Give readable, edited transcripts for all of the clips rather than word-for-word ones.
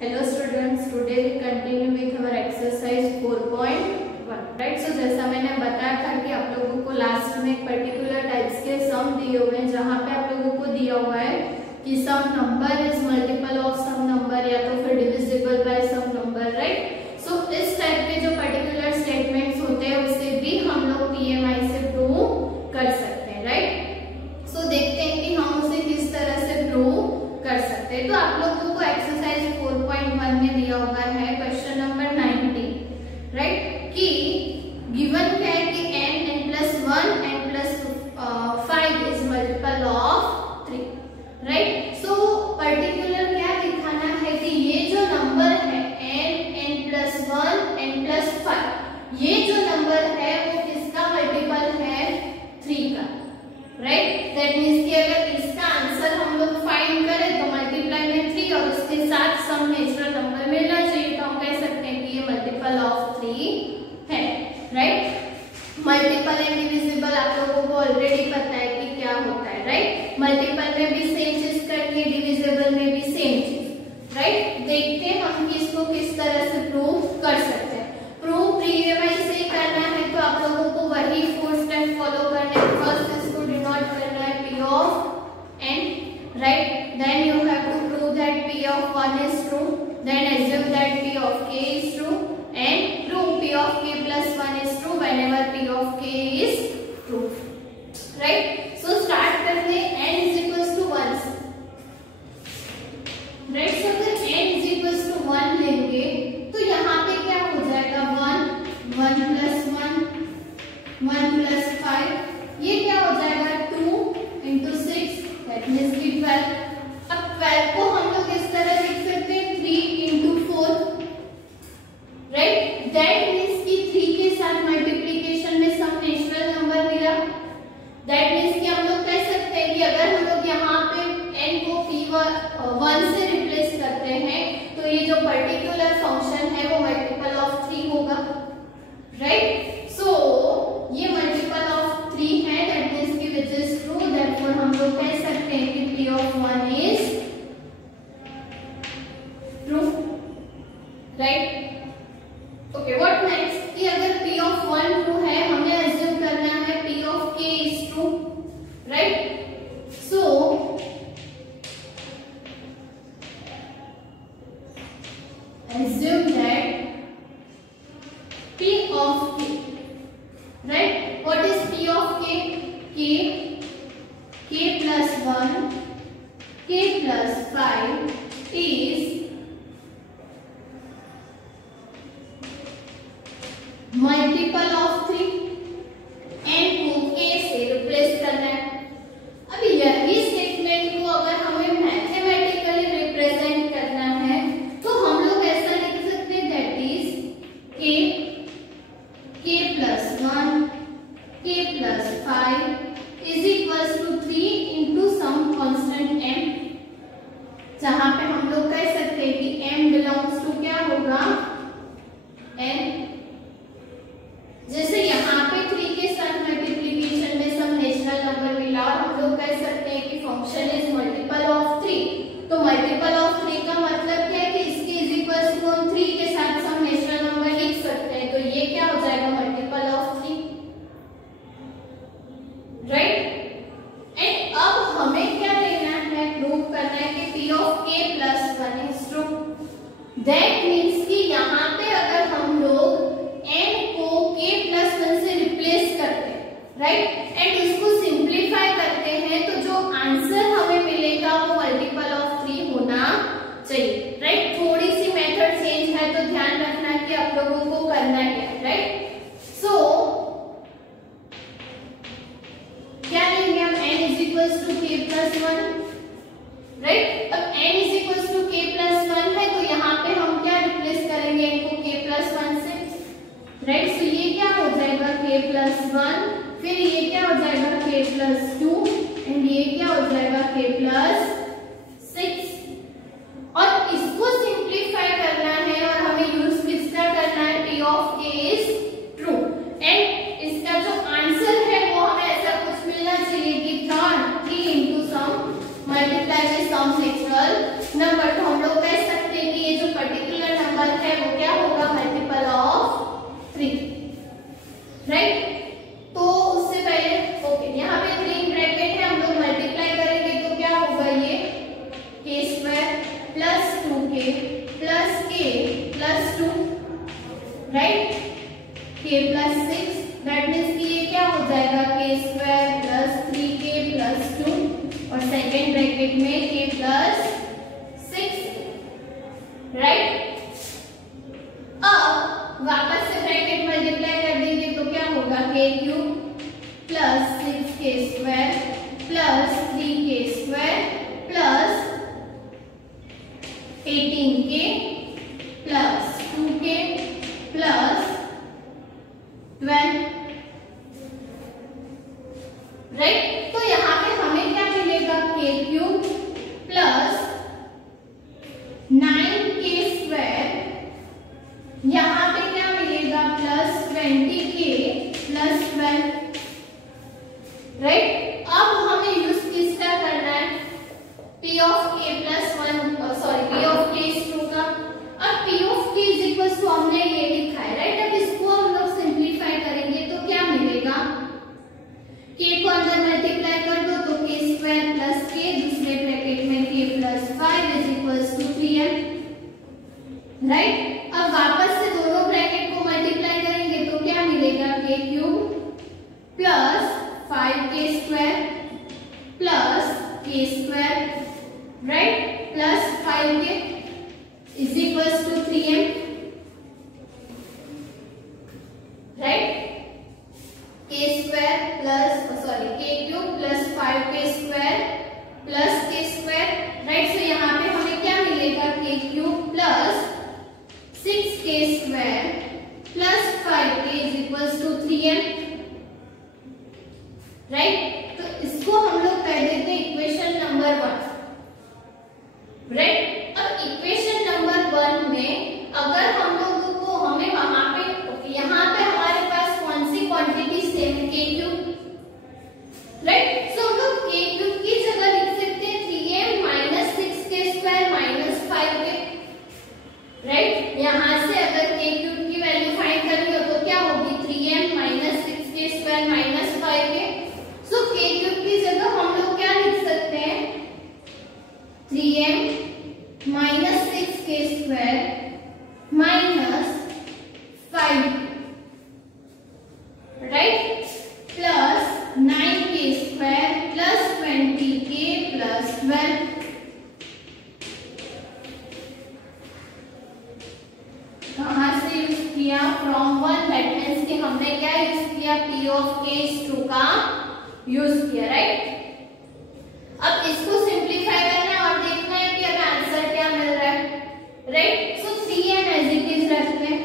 Hello students, today we continue with our exercise 4.1. Right, सो जैसा मैंने बताया था कि आप लोगों को लास्ट में एक पर्टिकुलर टाइप्स के सम दिए हुए हैं, जहाँ पे आप लोगों को दिया हुआ है कि some number is multiple of some number या तो फिर divisible by some number. Right, so इस टाइप के जो पर्टिकुलर स्टेटमेंट्स होते हैं उसे भी हम लोग पीएमआई से प्रूव कर सकते हैं. राइट, सो देखते हैं कि हम उसे किस तरह से प्रूव कर सकते हैं. तो आप लोगों को एक्सरसाइज 4.1 में दिया हुआ है क्वेश्चन नंबर 90. राइट, कि गिवन क्या है कि n+1 n+5 is multiple of 3. Right, so particular क्या दिखाना है कि ये जो नंबर है n+1 n+5, ये जो नंबर है वो किसका मल्टीपल है? 3 का. राइट, दैट मीन्स कि अगर इसका आंसर हम लोग फाइंड करें तो मल्टीप्लाई में 3 और उसके साथ सम नेचुरल नंबर मिलना चाहिए, तो हम कह सकते हैं कि ये मल्टीपल ऑफ 3 है. राइट, मल्टीपल एंड डिविजिबल आप लोगों को ऑलरेडी पता है कि क्या होता है. राइट, मल्टीपल में भी सेम चीज करनी है, डिविजिबल में भी सेम चीज. राइट, देखते हैं हम कि इसको किस तरह से प्रूव कर सकते हैं. प्रूव पीएमआई से करना है तो आप लोगों को वही 4 स्टेप फॉलो करने हैं. फर्स्ट इसको डिनोट करना है p of n. Right, then you have to prove that p of 1 is true, then assume that p of k is true and prove p of k plus 1 is true whenever p of k is true. Right, so start करते हैं n is equals to 1. Right, so अगर n is equals to 1 लेंगे तो यहाँ पे क्या हो जाएगा? 1 1 plus 1 1 plus 5, ये क्या हो जाएगा? 2 into 6, that means 12. अब 12 को हम लोग इस तरह लिख सकते हैं 3 into 4. राइट, दैट मीन्स कि 3 के साथ मल्टीप्लिकेशन में सम नेचुरल नंबर मिला. दैट मीन्स कि हम लोग कह सकते हैं कि अगर हम लोग यहाँ पे n को p1 से रिप्लेस करते हैं तो ये जो पर्टिकुलर फंक्शन है वो मल्टीपल ऑफ 3 होगा. राइट, सो ये मल्टीपल ऑफ 3 है, दैट मीन्स कि विच इज ट्रू. देयरफॉर हम लोग कह सकते हैं कि p of 1 is true. Right, okay, what next कि अगर p of 1 ट्रू है हमें अज्यूम करना है p of k is true. Right, so assume that p of k. Right, what is p of k? k plus 1 k plus 5 is multiple of 3. n को k से replace करना है. अब यही स्टेटमेंट को अगर हमें मैथमेटिकली रिप्रेजेंट करना है तो हम लोग ऐसा लिख सकते हैं, that is k plus 1 k plus 5 is equals to 3 into some constant m, जहां पे हम लोग कह सकते हैं कि m बिलोंग्स टू क्या होगा? n. जैसे यहाँ पे 3 के साथ मल्टीप्लिकेशन में सम नेचुरल नंबर मिला और हम लोग कह सकते हैं कि फंक्शन इज मल्टीपल ऑफ 3, तो मल्टीपल ऑफ 3 का मतलब क्या है कि इसके इज इक्वल्स टू हम 3 के साथ सम नेचुरल नंबर लिख सकते हैं, तो ये क्या हो जाएगा? Multiple of 3. राइट, एंड अब हमें क्या लेना है? प्रूव करना है कि p of k plus 1 is true. That means कि यहाँ पे अगर हम लोग n को k plus 1 से रिप्लेस करते हैं, राइट, एंड उसको सिंप्लीफाई करते हैं तो जो आंसर हमें मिलेगा वो मल्टीपल ऑफ 3 होना चाहिए. राइट, थोड़ी सी मेथड चेंज है तो ध्यान रखना कि आप लोगों को करना क्या है. राइट, सो क्या लेंगे हम? n is equals to k plus 1. Right, अब n is equals to k plus 1 है तो यहाँ पे हम क्या रिप्लेस करेंगे n को k plus 1 से? राइट, सो ये क्या हो जाएगा? k plus 1, फिर ये क्या हो जाएगा? k plus 2 एंड ये क्या हो जाएगा? k plus 6. और इसको सिंप्लीफाई करना है और हमें यूज किसका करना है? p of k is k plus k plus 2, right, k plus 6, that means कि ये क्या हो जाएगा k square plus 3k plus 2 और सेकेंड ब्रैकेट में k प्लस 6, राइट। अब वापस से ब्रैकेट मल्टीप्लाई कर देंगे तो क्या होगा, k cube plus 6k square plus 3k square plus 18k plus 2k plus 12, right. तो यहाँ पे हमें क्या मिलेगा, k cube plus 9k square, यहाँ पे क्या मिलेगा प्लस 20k प्लस 12, राइट। अब हमें यूज किसका करना है, p of k plus 1, sorry p of k is 2 का। अब p of k is equal to हमने ये लिखा है, राइट। अब इसको हम लोग सिंप्लीफाई करेंगे तो क्या मिलेगा, k को अंदर मल्टीप्लाई कर दो तो k स्क्वायर प्लस k, दूसरे ब्रैकेट में k plus 5 is equal to 3m, right. अब वापस से दोनों ब्रैकेट को मल्टीप्लाई करेंगे तो क्या मिलेगा, k cube plus 5k square plus k square, right, plus 5k is equal to 3m, right. k square plus sorry k cube plus 5k square plus k square, right. So यहाँ पे हमें क्या मिलेगा, k cube plus 6k square plus 5k is equal to 3m, right. तो इसको हम लोग कर देते हैं इक्वेशन नंबर 1, राइट। अब इक्वेशन नंबर 1 में अगर हम लोगों को हमें वहां पे यहाँ पे हमारे पास कौन सी quantity same, k cube, right. So हम लोग k क्यूब की जगह लिख सकते हैं 3m minus 6k square minus 5k, right. यहाँ से अगर k क्यूब की वैल्यू फाइंड करनी हो तो क्या होगी, 3m minus 6k square minus 5k। सो k क्यूब की जगह हम लोग क्या लिख सकते हैं, 3m minus 6k square minus 5, right, plus 9k square plus 20k plus 12, कहाँ से यूज किया, फ्रॉम 1, दैट मीन्स कि हमने क्या यूज किया, p ऑफ k इज 2 का यूज किया, राइट। अब इसको सिंप्लीफाई करना है और देखना है कि हमें आंसर क्या मिल रहा है, right. So 3m as it is रखते हैं,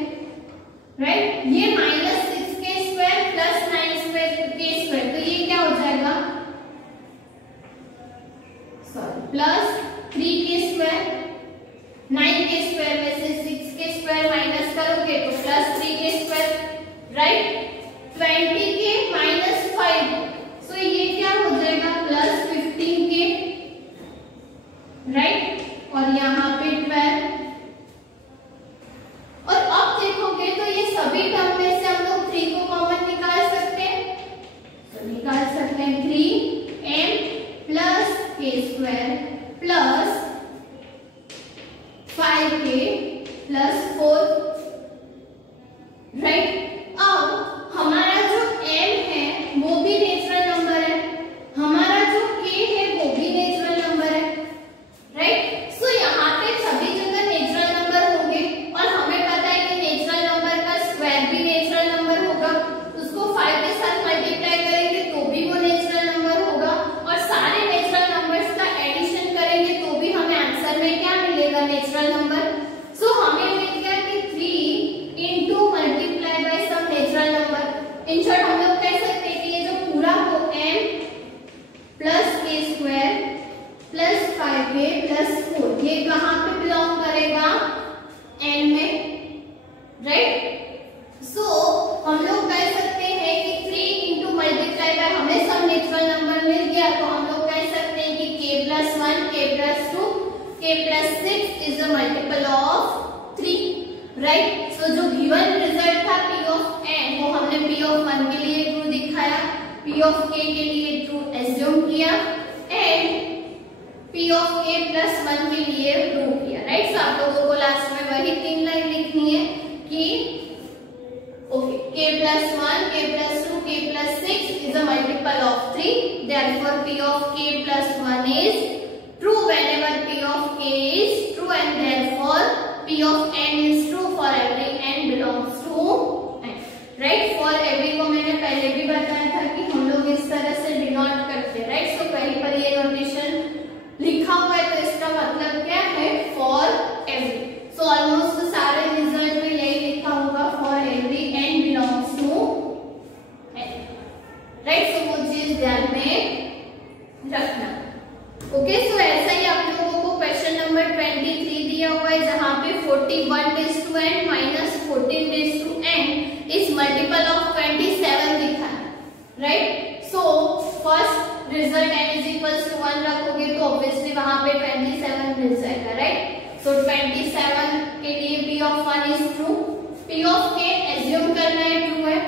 राइट। ये minus 6k square plus 9k square, तो ये क्या हो जाएगा, sorry plus 3k square, 9k square में से 6k स्क्वायर माइनस करोगे तो plus 3k square, right. 20k minus 5, सो ये क्या हो जाएगा, प्लस 15k, राइट, और यहाँ पे 12। और अब देखोगे तो ये सभी टर्म में से हम लोग 3 को कॉमन निकाल सकते हैं, तो निकाल सकते हैं 3m plus k square plus 5k plus 4, right. अब हमारा जो m है वो भी नेचुरल नंबर है, हमारा जो k है वो भी नेचुरल नंबर है, राइट। सो यहाँ पे सभी जगह नेचुरल नंबर होंगे और हमें पता है कि नेचुरल नंबर का स्क्वायर भी नेचुरल नंबर होगा, उसको 5 के साथ मल्टीप्लाई करेंगे तो भी वो नेचुरल नंबर होगा और सारे नेचुरल नंबर्स का एडिशन करेंगे तो भी हमें आंसर में क्या मिलेगा, नेचुरल नंबर। सो हमें मिल गया कि 3 into multiply by some natural number. In short हम लोग कह सकते हैं कि ये जो पूरा हो m plus k square plus 5k plus 4, ये कहाँ पे बिलोंग करेगा, n में, राइट। सो हम लोग कह सकते हैं कि 3 इंटू मल्टीप्लाई बाय हमें सब नेचुरल नंबर मिल गया, तो हम लोग कह सकते हैं कि k plus 1, k plus 2, k plus 6 is a multiple of 3, right. So जो गिवन रिजल्ट था p ऑफ n वो हमने p ऑफ 1 के लिए ट्रू दिखाया, p ऑफ k के लिए ट्रू एज्यूम किया and p of k plus 1 के लिए प्रूव किया, राइट। सो आप लोगों therefore p of k plus 1 is true whenever p of k is true, and therefore p of n is true for every n belongs to n. Right, for every को मैंने पहले भी बताया था कि हम लोग इस तरह से डिनोट करते हैं, राइट। सो कहीं पर ये नोटेशन लिखा हुआ है तो इसका मतलब क्या है, फॉर एवरी। सो ऑलमोस्ट सारे रिजल्ट में यही लिखा होगा, for every n belongs to n, right. So वो चीज ध्यान में रखना। ओके, सो ऐसा ही आप लोगों को क्वेश्चन नंबर 23 दिया हुआ है, जहां पे 41:n minus 14:n is multiple of 27 लिखा है, right. So first result n is equals to 1 रखोगे तो ऑब्वियसली वहां पे 27 मिल जाएगा, राइट। सो 27 के लिए p of 1 is true, p of k assume करना है ट्रू है।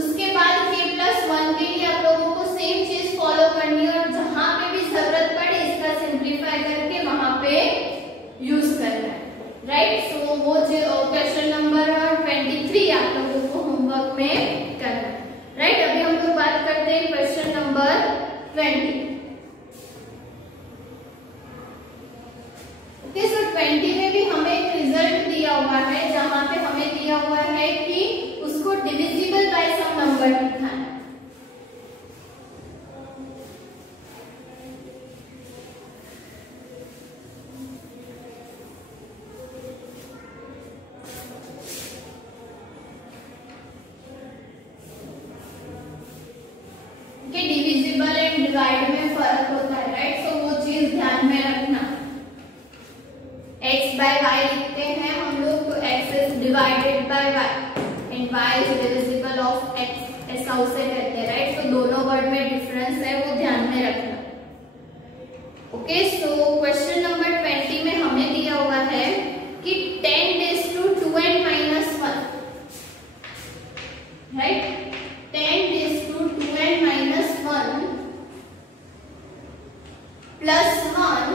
उसके बाद k प्लस 1 के लिए आप लोगों को सेम चीज फॉलो करनी है, और जहां पे भी जरूरत पड़े इसका सिंप्लीफाई करके वहां पे यूज करना है, राइट। सो वो क्वेश्चन नंबर 23 आप लोगों को होमवर्क में करना है, राइट। अभी हम लोग बात करते हैं क्वेश्चन नंबर 20। ओके, सो 20 में भी हमें एक रिजल्ट दिया हुआ है, जहां पे हमें दिया हुआ है कि उसको डिविजिबल बाय सम नंबर लिखना है। कि डिविजिबल एंड डिवाइड में फर्क होता है, राइट। सो वो चीज ध्यान में रखना। x बाय y लिखते हैं हम लोग तो x is divided by y and y is divisible of x, ऐसा उसे कहते हैं, राइट। तो दोनों वर्ड में डिफरेंस है, वो ध्यान में रखना। ओके, सो क्वेश्चन नंबर 20 में हमें दिया हुआ है कि 10⁻²n minus 1, right. 10⁻²n minus 1 plus 1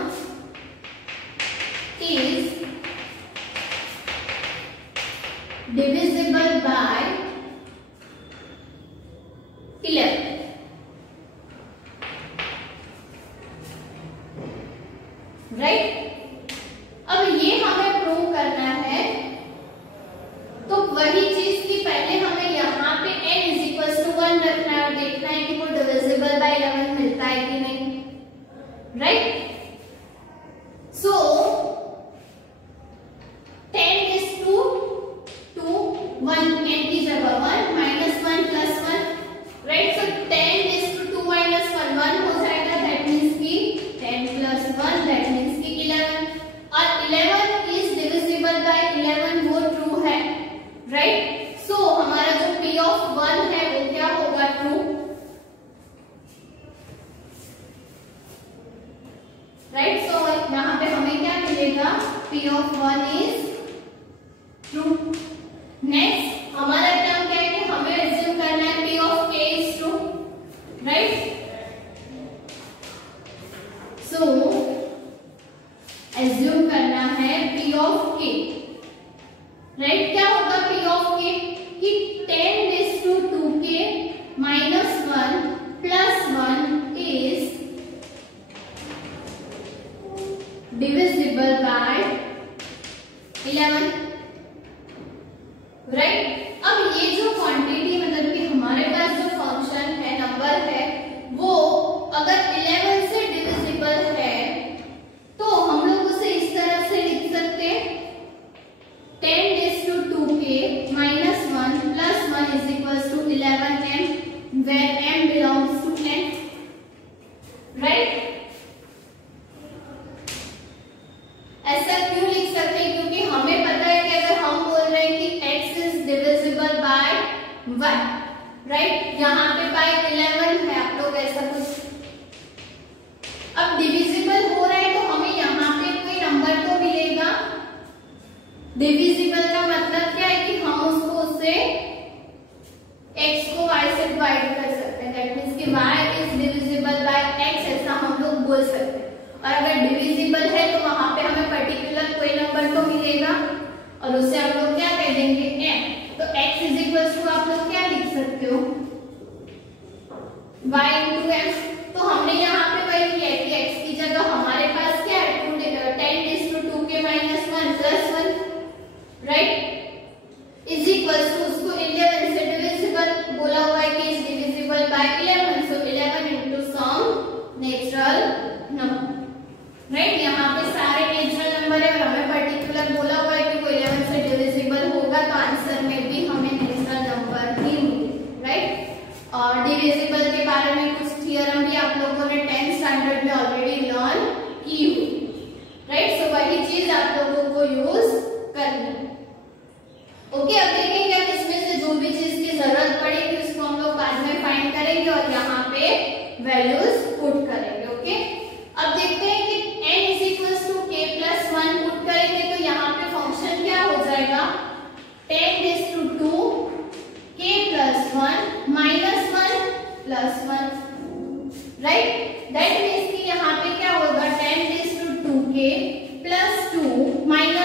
is divisible by 11, right. अब ये हमें प्रूव करना है, तो वही चीज की पहले हमें यहाँ पे n इज इक्वल टू 1 रखना है और देखना है कि वो डिविजिबल बाय 11 मिलता है कि नहीं, राइट। सो 10:2 n की जगह 1 माइनस 1 प्लस 1, राइट। सो 10:2 माइनस 1 1 हो जाएगा, दैट मीन्स की 10 प्लस 1 दैट मीन्स की 11, और 11 इज डिविजिबल बाय 11, वो ट्रू है, राइट। सो हमारा जो p ऑफ 1 है वो क्या होगा, ट्रू, राइट। सो यहाँ पे हमें क्या मिलेगा, p of 1 is true. Next हमारा टर्म क्या है कि हमें एज्यूम करना है p of k is true, right. So assume करना है p ऑफ k, राइट। क्या होगा p ऑफ k कि 10⁻²k minus 1 plus 1 is divisible bye 11, right. अब ये जो क्वांटिटी मतलब कि हमारे पास जो फंक्शन है, नंबर है, वो अगर 11 से डिविजिबल है तो हम लोग उसे इस तरह से लिख सकते हैं, 10⁻²k minus 1 plus 1 is equals to 11m, where m belongs to n, right. ऐसा क्यों लिख सकते हैं, क्योंकि हमें पता है कि अगर हम बोल रहे हैं कि x is divisible bye y, right. यहाँ पे बाय 11 है, आप लोग ऐसा कुछ, अब डिविजिबल हो रहा है तो हमें यहाँ पे कोई नंबर तो मिलेगा। डिविजिबल का मतलब क्या है कि हम उसको उससे x को y से डिवाइड कर सकते हैं, दैट मीन्स कि y is divisible by x, ऐसा हम लोग बोल सकते हैं। और अगर डिविजिबल है तो वहां पे हमें पर्टिकुलर कोई नंबर तो मिलेगा और उससे आप लोग क्या कह देंगे, m। तो x इज इक्वल टू आप लोग क्या लिख सकते हो, y इंटू m। तो जाएगा 10⁻², k + 1 -1 + 1, राइट। दैट मीन्स कि यहाँ पे क्या होगा 10⁻²k + 2 - 1,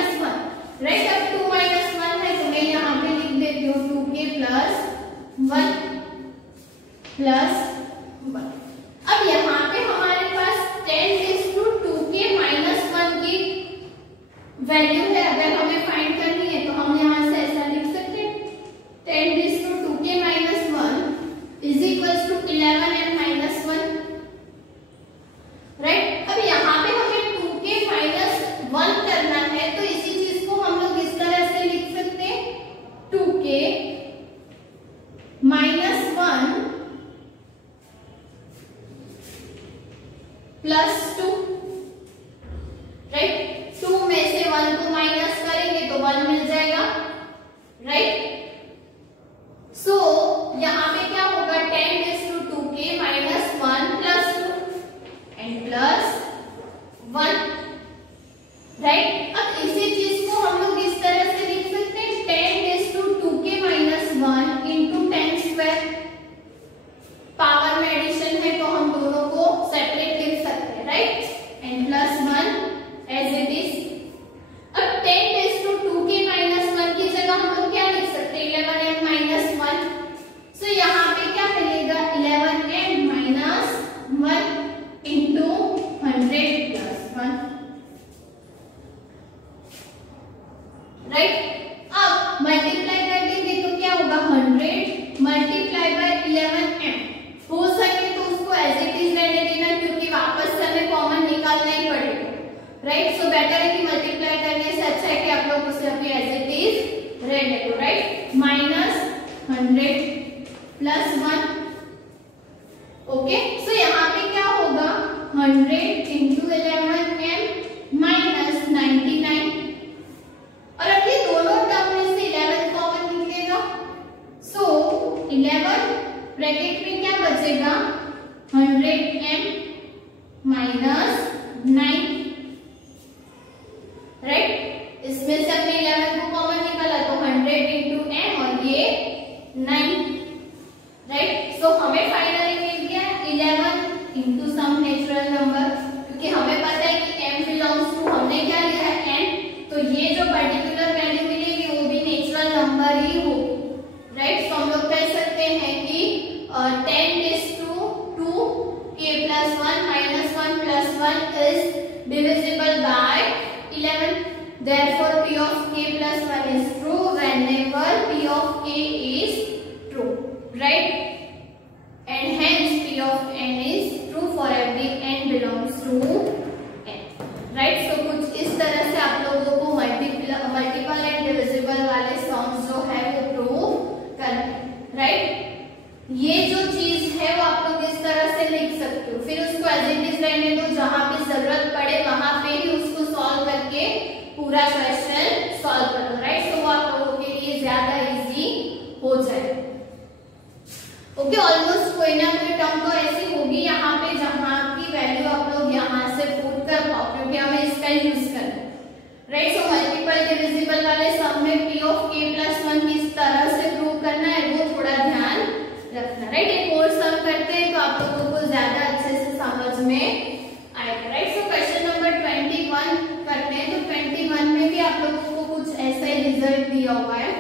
राइट। अब 2 - 1 है तो मैं यहाँ पे लिख देती हूँ 2k + 1 + 1। अब यहाँ पे हमारे पास 10⁻²k - 1 की वैल्यू है, अगर हमें फाइंड करनी है तो हम यहाँ से ऐसा लिख सकते हैं 10⁻²k - 1 = 11m - 1, राइट। अब यहाँ पे हमें 2k - 1 करना है तो इसी चीज को हम लोग इस तरह से लिख सकते हैं 2k - 1 + 2, राइट। 2 में से 1 को माइनस करेंगे तो 1 मिल जाएगा, राइट। सो यहाँ पे क्या होगा 10⁻²k - 1 + 2 एंड +1, राइट। अब इसी चीज को हम लोग इस तरह से लिख सकते हैं 10⁻²k - 1 × 10², पावर में एडिशन है तो हम दोनों को सेपरेट लिख सकते हैं, right, and +1 as it is. अब 10⁻²k - 1 की जगह हम लोग क्या लिख सकते हैं 11m - 1, सो यहाँ पे क्या मिलेगा 11m - 1 × 100 + 1, राइट। अब मल्टीप्लाई कर देंगे तो क्या होगा 100 × 11m, हो सके तो उसको एज इट इज रहने देना क्योंकि वापस से हमें कॉमन निकालना ही पड़ेगा, राइट। सो बेटर है कि मल्टीप्लाई करने से अच्छा है कि आप लोग उसे अभी एज इट इज रहने दो, राइट। -100 + 1, ओके। सो यहाँ पे क्या होगा 100 × 11m - 99, और अब ये दोनों टर्म में से 11 कॉमन निकलेगा, सो 11 ब्रैकेट में क्या बचेगा 100m - 9, राइट। इसमें से हमने 11 को कॉमन निकाला तो 100 × m और ये 9, राइट। सो हमें फाइनली मिल गया 11 × सम नेचुरल नंबर, क्योंकि हमें पता है कि m बिलोंग्स टू हमने क्या लिया है n, तो ये जो पर्टिकुलर वैल्यू मिलेगी वो भी नेचुरल नंबर ही होगी, राइट। सो हम लोग कह सकते हैं कि 10⁻²k + 1 - 1 + 1 is divisible by 11. Therefore, P of k + 1 is true whenever P of k is true, right? And hence P of n is true for every n belongs to n, right? So कुछ इस तरह से आप लोगों को multiple and divisible वाले songs जो है वो प्रूव करना है, राइट। ये जो चीज है वो आप लोग इस तरह से लिख सकते हो, फिर उसको एज इट इज रहने दो, जहां पे जरूरत पड़े वहां पे ही उसको सॉल्व करके पूरा क्वेश्चन सॉल्व कर दो, राइट। तो वो आप लोगों के लिए ज्यादा इजी हो जाए, ओके। ऑलमोस्ट कोई ना कोई टर्म तो ऐसी होगी यहाँ पे जहां की वैल्यू आप लोग यहाँ से पुट कर पाओ, क्योंकि हमें इसका यूज करना है, राइट। सो मल्टीपल डिविजिबल वाले सम में P of k + 1 किस तरह से प्रूव करना है वो थोड़ा ध्यान रखना, राइट। एक और सम करते हैं तो आप लोगों को ज्यादा अच्छे से समझ में आएगा, राइट। सो क्वेश्चन नंबर 21 करते हैं, तो 21 में भी आप लोगों को कुछ ऐसा ही रिजल्ट दिया हुआ है।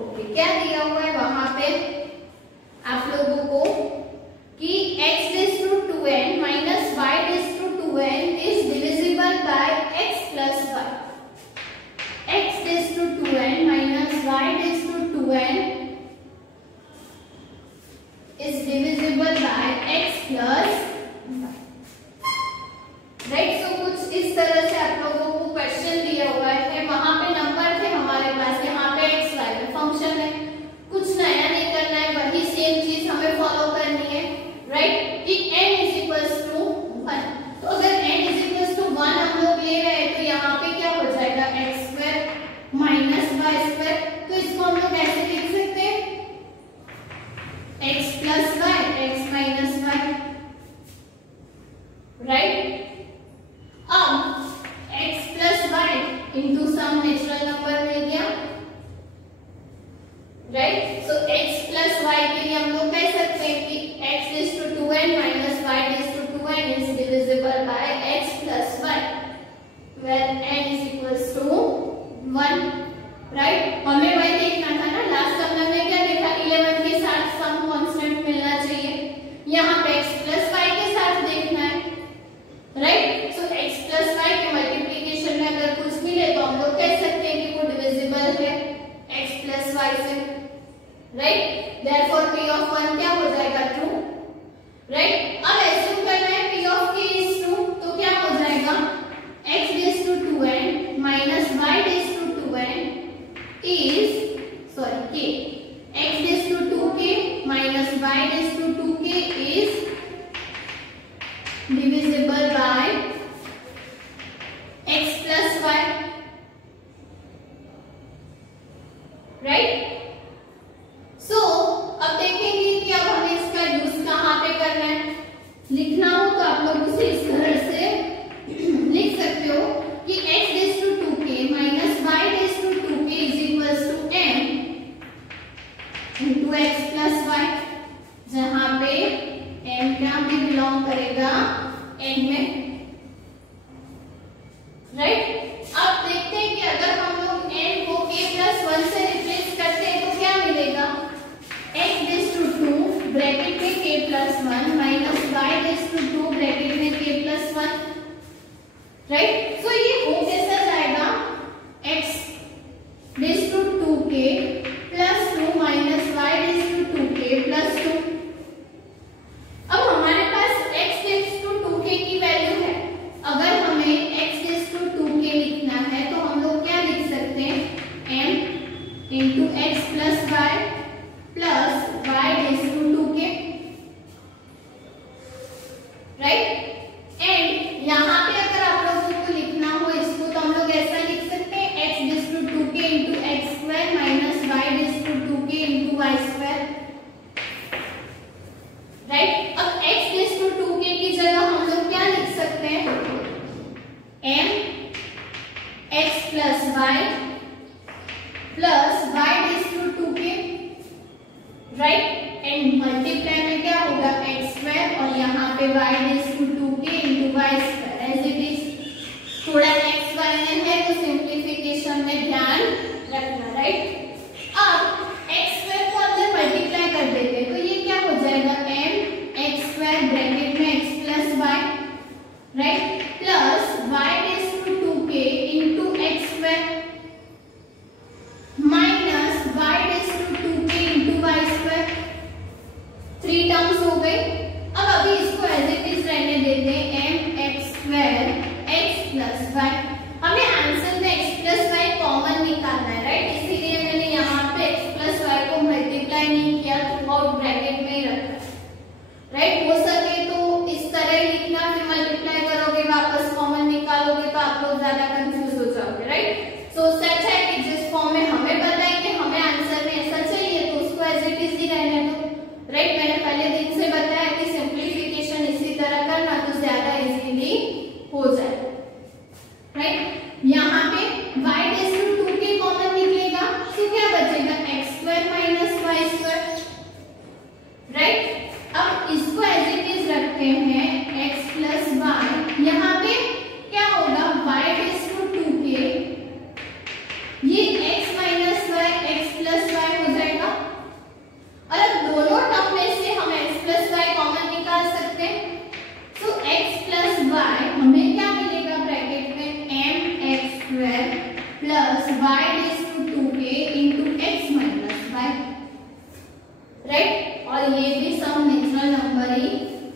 ओके, क्या दिया हुआ है वहां पे आप लोगों को कि x⁻²n - y⁻²n is divisible by x + y. x⁻²n - y⁻²n is divisible by x + y, right. So कुछ इस तरह से आप लोगों को क्वेश्चन दिया हुआ है, वहां पे नंबर थे हमारे पास, यहाँ पे x y में फंक्शन है, कुछ नया नहीं करना है, वही सेम चीज हमें फॉलो करनी है, राइट। कि n = 1, तो अगर n = 1 हम लोग ले रहे हैं तो यहाँ पे क्या हो जाएगा x² - y वाई स्क्वायर, तो इसको हम लोग ऐसे लिख सकते हैं x plus y x minus y, right. अब x plus y into some natural number मिल गया, right. So x plus y के लिए हम लोग कह सकते हैं कि x is to 2n minus y is to 2n is divisible by x plus y, where n is equals to 1, right. हमें वही देखना था ना, लास्ट सब हमने क्या देखा, 11 के साथ सम कांस्टेंट मिलना चाहिए, यहाँ पे x प्लस y के साथ देखना है, right. So x plus y के मल्टीप्लिकेशन में अगर कुछ मिले तो हम लोग कह सकते हैं कि वो डिविजिबल है x प्लस y से, राइट। देयरफॉर p ऑफ 1 क्या हो जाएगा, ट्रू, राइट। अब एज्यूम करना है p of k is true, तो क्या हो जाएगा, x raise to 2n minus y raise to 2n is k, x raise to 2k minus y raise to 2k is divisible by x plus y, right? So अब देखेंगे कि अब हमें इसका यूज कहाँ पे करना है। लिखना हो तो आप लोग उसे इस तरह से लिख सकते हो कि x raise to 2k minus y raise to 2k is equals to m into x plus y, जहाँ पे m क्या भी बिलोंग करेगा n में, राइट। अब देखते हैं कि अगर हम लोग n को k प्लस 1 से रिप्लेस करते हैं तो क्या मिलेगा, x रेज़ टू 2 ब्रैकेट में k plus 1 minus y raise to 2 bracket में k प्लस 1, राइट। सो ये हो कैसा जाएगा, x raise to 2k plus 2 minus y raise to 2k plus 2। अब हमारे पास x रेज़ टू 2k की वैल्यू है, अगर हमें x रेज़ टू 2k लिखना है तो हम लोग क्या लिख सकते हैं, m into x plus y plus y raise to 2k, right. And यहाँ पे अगर आप लोगों को लिखना हो इसको तो हम लोग ऐसा लिख सकते हैं, x raise to 2k into x square minus y raise to 2k into y square, right. अब x रेज़ टू 2k की जगह हम लोग क्या लिख सकते हैं, m x plus y plus y raise to 2k, right. And multiply में क्या होगा, x स्क्वायर और यहाँ पे y raise to 2k into y square as it is. थोड़ा x y में है तो सिंप्लीफिकेशन में ध्यान रखना, राइट। अब x स्क्वायर को अंदर मल्टीप्लाई कर देते हैं तो ये क्या हो जाएगा, m x स्क्वायर ब्रैकेट में x plus y, right, plus y raise to 2k into x square minus y raise to 2k into y square, 3 terms हो गए। अब अभी इसको एज इट इज रहने देते हैं, m x square x plus y। हमें आंसर में x प्लस y कॉमन निकालना है, राइट, इसीलिए मैंने यहाँ पे x प्लस y को मल्टीप्लाई नहीं किया, थ्रू आउट ब्रैकेट में ही रखा, राइट। हो सके तो इस तरह लिखना, फिर मल्टीप्लाई करोगे वापस कॉमन निकालोगे तो आप लोग ज्यादा कंफ्यूज हो जाओगे, राइट। सो उससे अच्छा है कि जिस फॉर्म में हमें पता है कि हमें आंसर में ऐसा चाहिए तो उसको एज इट इज ही रहने दो, राइट। मैंने पहले दिन से बताया कि सिंप्लीफिकेशन इसी तरह करना तो ज्यादा इजीली हो जाए, राइट। यहाँ पे y raise to 2k common निकलेगा तो क्या बचेगा, x square minus y square, right. अब इसको एज इट इज रखते हैं x प्लस y, यहाँ पे क्या होगा, y रेज़ टू 2k, ये x minus y x plus y हो जाएगा। और अब दोनों टर्म में से हम x प्लस y कॉमन निकाल सकते हैं, तो x प्लस y हमें क्या मिलेगा, ब्रैकेट में m x square plus y raise to 2k into x minus y, right. और ये भी सम नेचुरल नंबर ही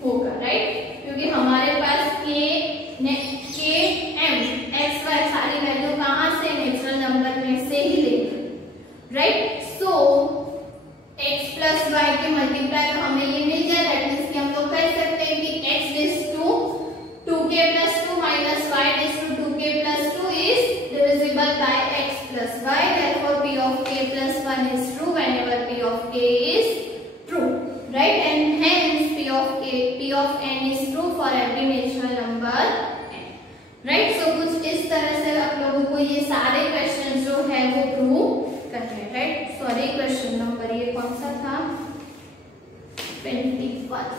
होगा, राइट, क्योंकि हमारे पास k m x y सारी वैल्यू कहाँ से, नेचुरल नंबर में से ही लेंगे, right. So x plus y के मल्टीप्लाई तो हमें ये मिल जाए, दैट मींस कि हम लोग कह सकते हैं कि x raise to 2k plus 2 minus y raise to 2k plus 2 is divisible by x plus y, therefore p 1।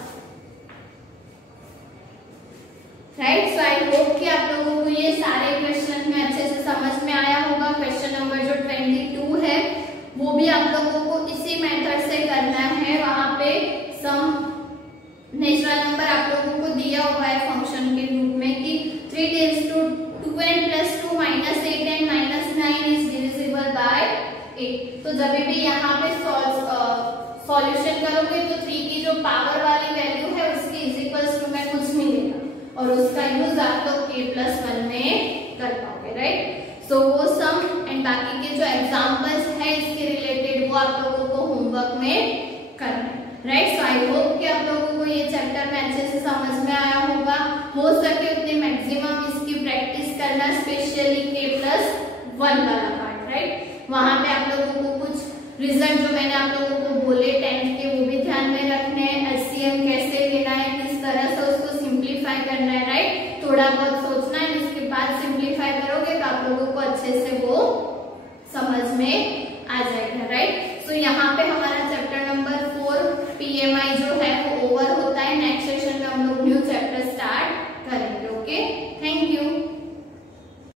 Right, so I hope कि आप लोगों को ये सारे क्वेश्चन में अच्छे से समझ में आया होगा। क्वेश्चन नंबर जो 22 है वो भी आप लोगों को इसी मेथड से करना है। वहां पे सम नेचुरल नंबर आप लोगों को दिया हुआ है फंक्शन के रूप में कि 3 raised to 2n plus 2 minus 8 and minus 9 is divisible by 8। तो जब भी यहाँ पे सॉल्यूशन करोगे तो 3 की जो पावर वाली वैल्यू है उसकी इज इक्वल्स टू में कुछ नहीं देगा और उसका यूज आप लोग k+1 में कर पाओगे। राइट, सो वो सम एंड बाकी के जो एग्जांपल्स है इसके रिलेटेड वो आप लोगों को होमवर्क में करना है। राइट, सो आई होप कि आप लोगों को ये चैप्टर में अच्छे से समझ में आया होगा। हो सके उतने मैक्सिमम इसकी प्रैक्टिस करना, स्पेशली k+1 वाला पार्ट। राइट, वहां पे आप लोगों को कुछ रिजल्ट जो मैंने आप लोगों को बोले 10th के वो भी ध्यान में रखने हैं। एचसीएम कैसे लेना है, किस तरह से उसको सिंप्लीफाई करना है। राइट, थोड़ा बहुत सोचना है, उसके बाद सिंप्लीफाई करोगे तो आप लोगों को अच्छे से वो समझ में आ जाएगा। राइट, सो यहाँ पे हमारा चैप्टर नंबर 4 PM